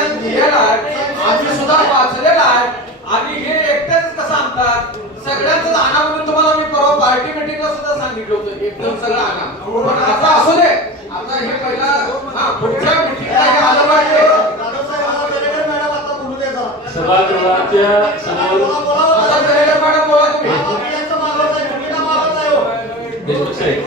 इतिहास लिहिलेला आहे, आम्ही सुद्धा वाचलेला आहे आणि हे एकटेच कसं आणतात सगळ्यांचं आणा म्हणून तुम्हाला मी परवा पार्टी मीटिंगला सुद्धा सांगितलं होतं एकदम सगळं आणा. पण आता असू दे, आता हे पहिला पुढच्या मीटिंगला हे आलं पाहिजे. सभागृहाच्या समोर आता दरेकर मॅडम बोला तुम्ही. देशमुख साहेब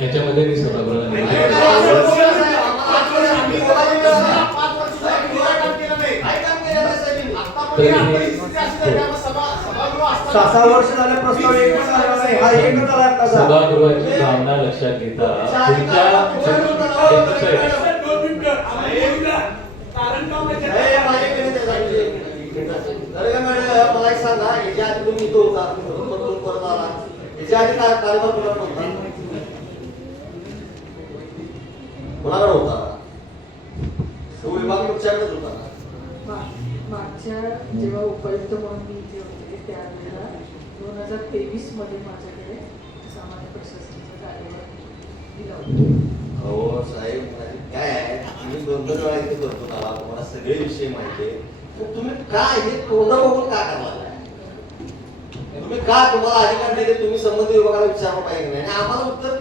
याच्यामध्ये मी सभागृहात सभागृहाची भावना लक्षात घेता मला एक सांगा, याच्या आधी तुम्ही इथं होता, परत आला, याच्या आधी काय कार्यक्रम कुणाकडे होता? कुणाकडे होता? तो विभाग तुमच्याकडेच होता ना? मागच्या जेव्हा उपायुक्त म्हणून मी इथे होते त्यावेळेला 2023 मध्ये माझ्याकडे सामान्य प्रशासनाचा कार्यभार दिला होता. हो साहेब, काय आहे, तुम्ही 2-2 वेळा इथे करतो ना, तुम्हाला सगळे विषय माहिती आहे. तुम्ही काय हे तोंड बघून का करणार? तुम्ही का तुम्हाला अधिकार दिले, तुम्ही संबंधित विभागाला विचारलं पाहिजे नाही आणि आम्हाला उत्तर